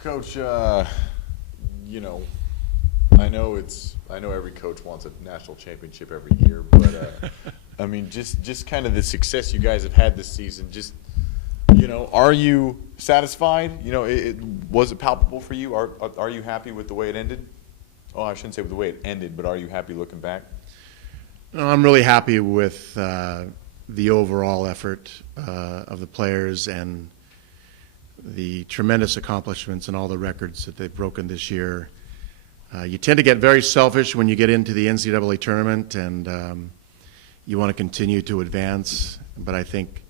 Coach, you know, I know every coach wants a national championship every year, but I mean, just kind of the success you guys have had this season. Just are you satisfied? Was it palpable for you? Are you happy with the way it ended? Oh, I shouldn't say with the way it ended, but are you happy looking back? No, I'm really happy with the overall effort of the players and the tremendous accomplishments and all the records that they've broken this year. You tend to get very selfish when you get into the NCAA tournament, and you want to continue to advance. But I think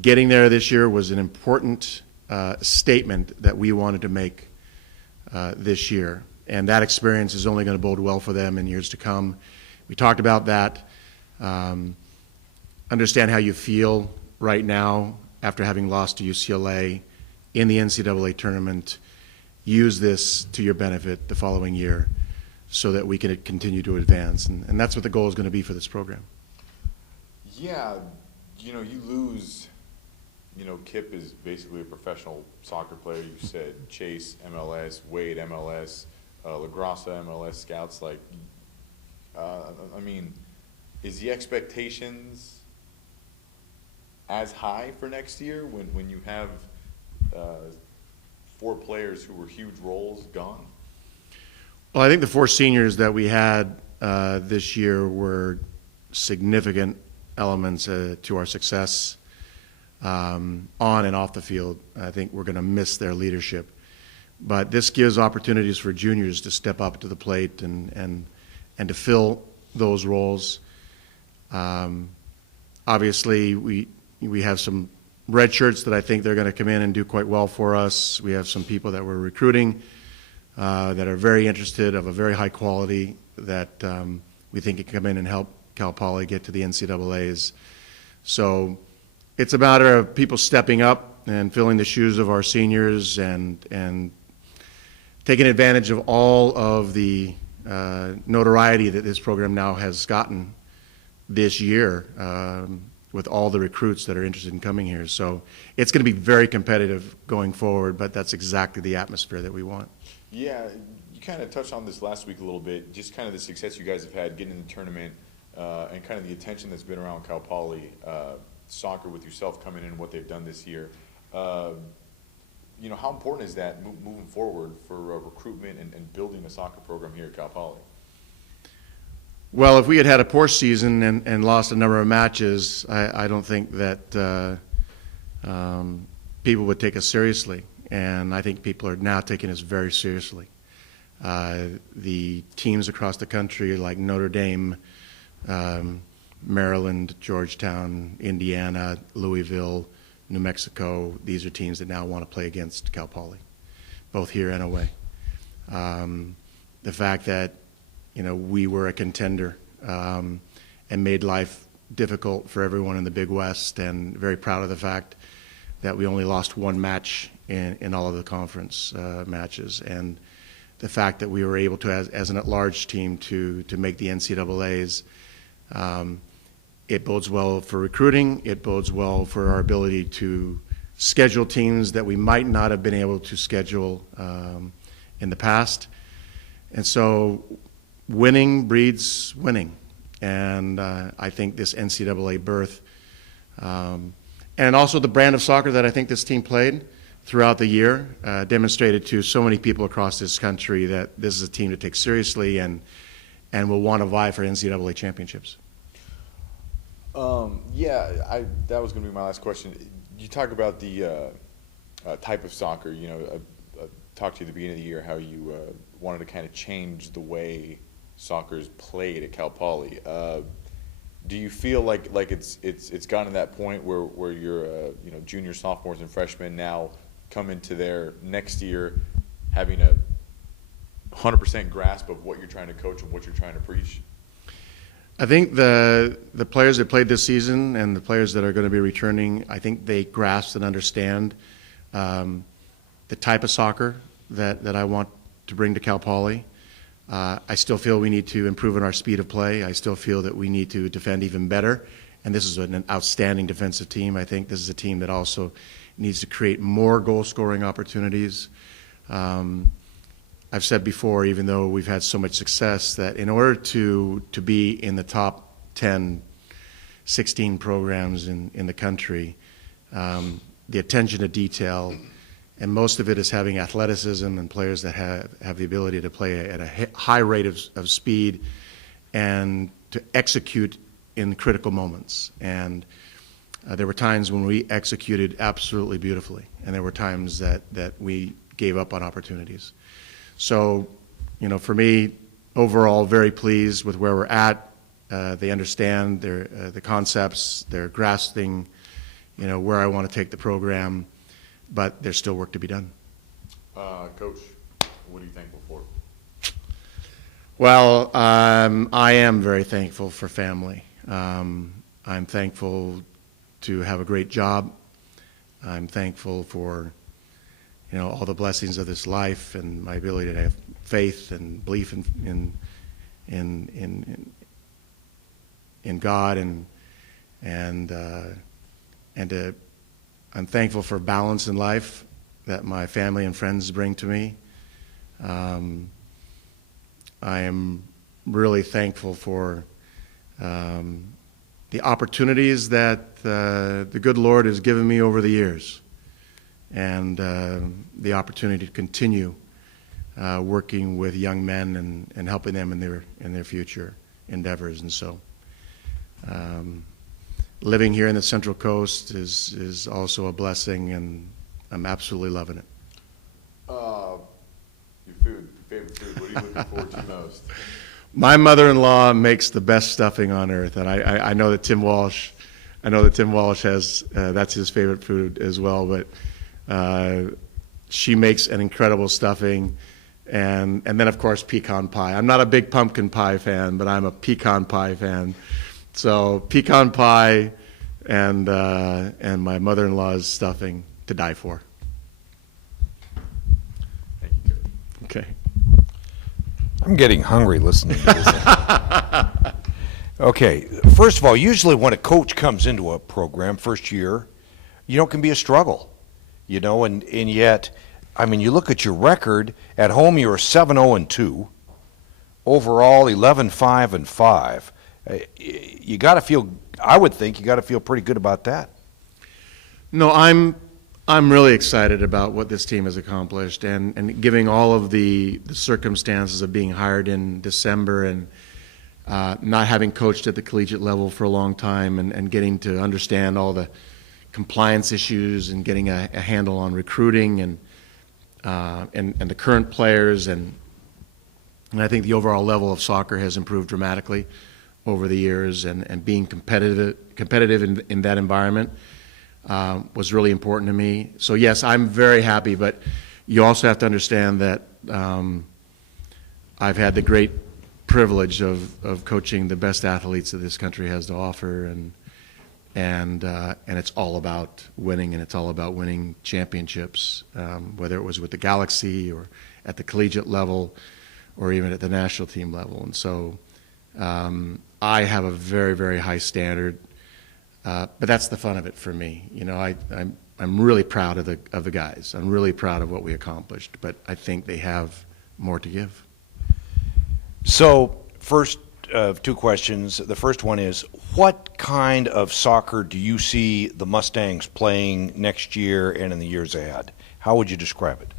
getting there this year was an important statement that we wanted to make this year. And that experience is only going to bode well for them in years to come. We talked about that. Understand how you feel right now after having lost to UCLA in the NCAA tournament. Use this to your benefit the following year so that we can continue to advance. And that's what the goal is going to be for this program. Yeah, you lose, Kip is basically a professional soccer player. You said Chase, MLS, Wade, MLS, LaGrassa, MLS, Scouts. I mean, is the expectations as high for next year when you have four players who were huge roles gone? Well, I think the four seniors that we had this year were significant elements to our success on and off the field. I think we're going to miss their leadership. But this gives opportunities for juniors to step up to the plate and to fill those roles. Obviously, we have some red shirts that I think they're going to come in and do quite well for us. We have some people that we're recruiting that are very interested, of a very high quality, that we think can come in and help Cal Poly get to the NCAAs. So it's a matter of people stepping up and filling the shoes of our seniors and taking advantage of all of the notoriety that this program now has gotten this year with all the recruits that are interested in coming here. So it's going to be very competitive going forward, but that's exactly the atmosphere that we want. Yeah, you kind of touched on this last week a little bit, just kind of the success you guys have had getting in the tournament and kind of the attention that's been around Cal Poly soccer with yourself coming in and what they've done this year. How important is that moving forward for recruitment and building a soccer program here at Cal Poly? Well, if we had had a poor season and lost a number of matches, I don't think that people would take us seriously. And I think people are now taking us very seriously. The teams across the country like Notre Dame, Maryland, Georgetown, Indiana, Louisville, New Mexico, these are teams that now want to play against Cal Poly, both here and away. The fact that we were a contender and made life difficult for everyone in the Big West, and very proud of the fact that we only lost one match in all of the conference matches, and the fact that we were able to, as an at-large team, to make the NCAAs. It bodes well for recruiting. It bodes well for our ability to schedule teams that we might not have been able to schedule in the past. And so winning breeds winning. And I think this NCAA berth, and also the brand of soccer that I think this team played throughout the year, demonstrated to so many people across this country that this is a team to take seriously and will want to vie for NCAA championships. That was going to be my last question. You talk about the type of soccer. I talked to you at the beginning of the year how you wanted to kind of change the way soccer is played at Cal Poly. Do you feel like it's gotten to that point where your juniors, sophomores, and freshmen now come into their next year having a 100% grasp of what you're trying to coach and what you're trying to preach? I think the players that played this season and the players that are going to be returning, I think they grasp and understand the type of soccer that I want to bring to Cal Poly. I still feel we need to improve on our speed of play. I still feel that we need to defend even better. And this is an outstanding defensive team. I think this is a team that also needs to create more goal-scoring opportunities. I've said before, even though we've had so much success, that in order to be in the top 10, 16 programs in the country, the attention to detail, and most of it is having athleticism and players that have the ability to play at a high rate of speed and to execute in critical moments. And there were times when we executed absolutely beautifully, and there were times that we gave up on opportunities. So, for me, overall, very pleased with where we're at. They understand the concepts. They're grasping, where I want to take the program, but there's still work to be done. Coach, what are you thankful for? Well, I am very thankful for family. I'm thankful to have a great job. I'm thankful for all the blessings of this life and my ability to have faith and belief in God I'm thankful for balance in life that my family and friends bring to me. I am really thankful for the opportunities that the good Lord has given me over the years, and the opportunity to continue working with young men and helping them in their future endeavors. And so living here in the Central Coast is also a blessing, and I'm absolutely loving it. Your favorite food, what are you looking forward to most? My mother-in-law makes the best stuffing on earth, and I know that Tim Walsh has that's his favorite food as well. But she makes an incredible stuffing, and then of course pecan pie. I'm not a big pumpkin pie fan, but I'm a pecan pie fan. So pecan pie and my mother-in-law's stuffing to die for. Thank you, Coach. Okay. I'm getting hungry listening to this. Okay, first of all, usually when a coach comes into a program first year, it can be a struggle, and yet, you look at your record. At home, you're 7-0-2. Overall, 11-5-5. You got to feel, I would think, you got to feel pretty good about that. No, I'm really excited about what this team has accomplished, and giving all of the circumstances of being hired in December and not having coached at the collegiate level for a long time, and getting to understand all the compliance issues and getting a handle on recruiting and the current players, and I think the overall level of soccer has improved dramatically over the years, and being competitive in that environment was really important to me. So yes, I'm very happy, but you also have to understand that I've had the great privilege of coaching the best athletes that this country has to offer, and it's all about winning, and it's all about winning championships, whether it was with the Galaxy or at the collegiate level or even at the national team level. And so I have a very, very high standard. But that's the fun of it for me. I'm really proud of the guys. I'm really proud of what we accomplished, but I think they have more to give. So, first of two questions. The first one is, what kind of soccer do you see the Mustangs playing next year and in the years ahead? How would you describe it?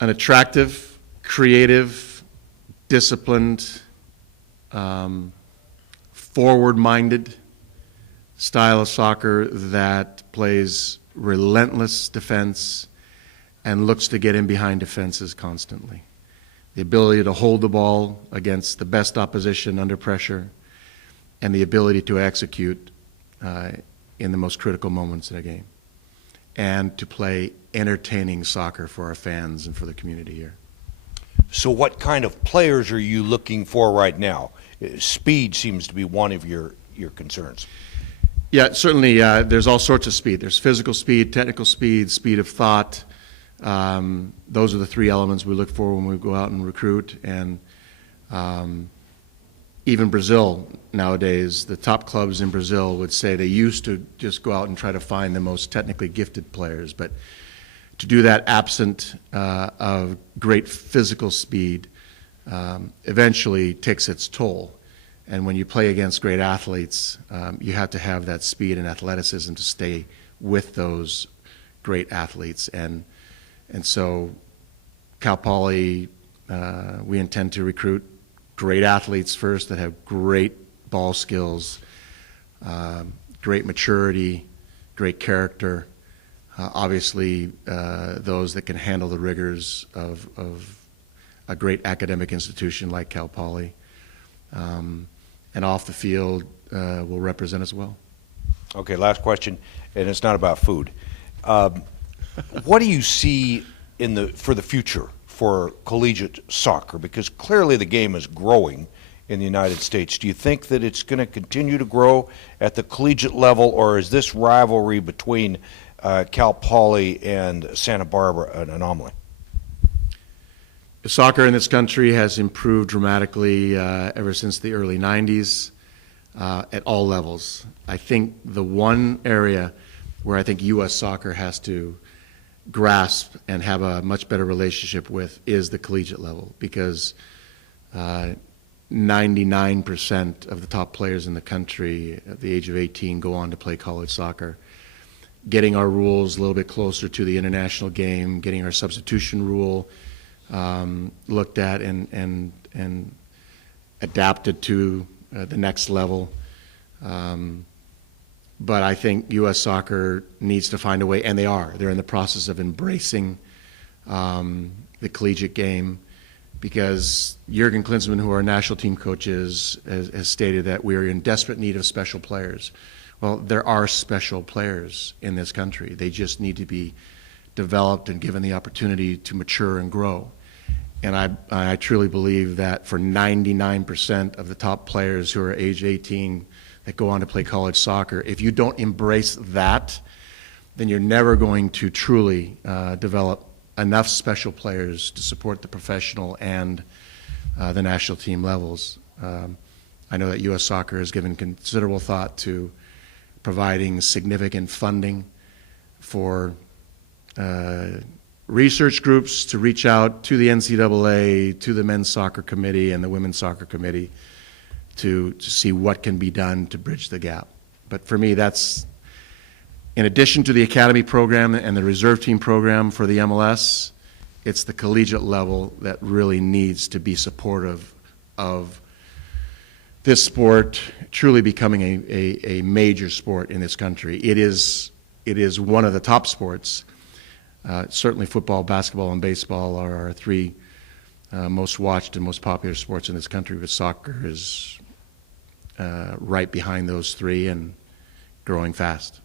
An attractive, creative, disciplined, forward-minded style of soccer that plays relentless defense and looks to get in behind defenses constantly. The ability to hold the ball against the best opposition under pressure, and the ability to execute in the most critical moments in a game, and to play entertaining soccer for our fans and for the community here. So what kind of players are you looking for right now? Speed seems to be one of your concerns. Yeah, certainly there's all sorts of speed. There's physical speed, technical speed, speed of thought. Those are the three elements we look for when we go out and recruit. And even Brazil nowadays, the top clubs in Brazil would say they used to just go out and try to find the most technically gifted players, but to do that absent of great physical speed eventually takes its toll. And when you play against great athletes, you have to have that speed and athleticism to stay with those great athletes. And so Cal Poly, we intend to recruit great athletes first that have great ball skills, great maturity, great character. Obviously, those that can handle the rigors of a great academic institution like Cal Poly. And off the field will represent as well. Okay, last question, and it's not about food. What do you see for the future for collegiate soccer? Because clearly the game is growing in the United States. Do you think that it's going to continue to grow at the collegiate level, or is this rivalry between Cal Poly and Santa Barbara an anomaly? Soccer in this country has improved dramatically ever since the early 90s at all levels. I think the one area where I think U.S. soccer has to grasp and have a much better relationship with is the collegiate level, because 99% of the top players in the country at the age of 18 go on to play college soccer. Getting our rules a little bit closer to the international game, getting our substitution rule looked at and adapted to the next level. But I think U.S. soccer needs to find a way, and they are. They're in the process of embracing the collegiate game, because Jurgen Klinsmann, who our national team coach is, has stated that we are in desperate need of special players. Well, there are special players in this country. They just need to be developed and given the opportunity to mature and grow. And I truly believe that for 99% of the top players who are age 18 that go on to play college soccer, if you don't embrace that, then you're never going to truly develop enough special players to support the professional and the national team levels. I know that U.S. Soccer has given considerable thought to providing significant funding for research groups to reach out to the NCAA, to the men's soccer committee and the women's soccer committee to see what can be done to bridge the gap. But for me, that's, in addition to the academy program and the reserve team program for the MLS, it's the collegiate level that really needs to be supportive of this sport truly becoming a major sport in this country. It is one of the top sports. Certainly football, basketball, and baseball are our three most watched and most popular sports in this country, but soccer is right behind those three and growing fast.